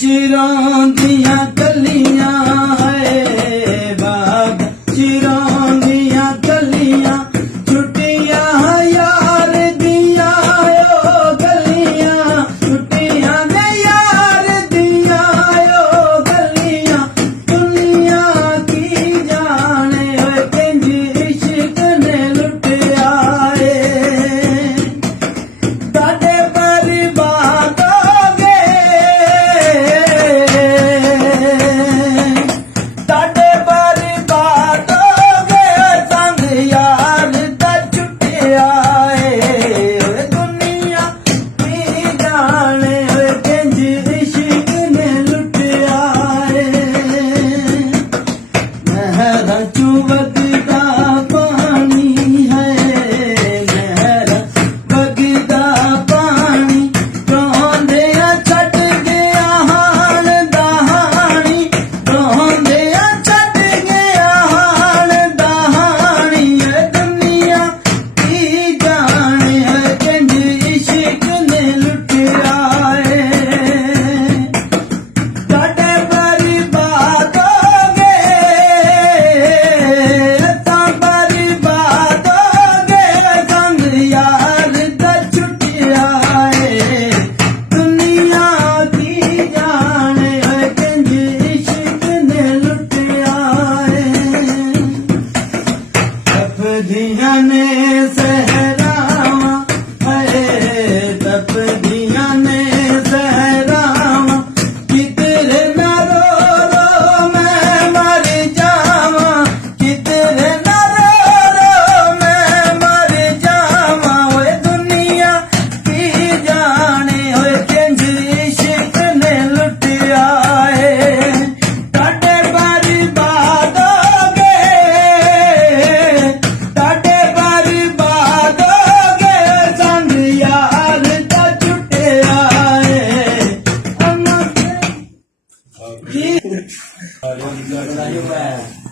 चिरों दिया कलियां है बाग चिरों दिया कलियां छुट्टियां यार दिया ओ गलियां छुट्टियां दे यार दिया ओ गलियां दुनिया की जाने ओ कंजी इश्क ने लुटिया ताडे बर्बाद वगदा पानी है नहर वगदा पानी रोंदे छट गया हाल दहानी रोंदे छट गया हाल दहानी दुनिया की जाने कंज इश्क ने लुटिया ताडे बर्बाद तपदियां ने सहरावां तपदियां ने सहरावां किधर न रो रो मैं मर जावां किधर न रो रो मैं मर जावां ओए दुनिया की जाने ओए कंज इश्क ने लुटिया ताडे बर्बाद Ayo,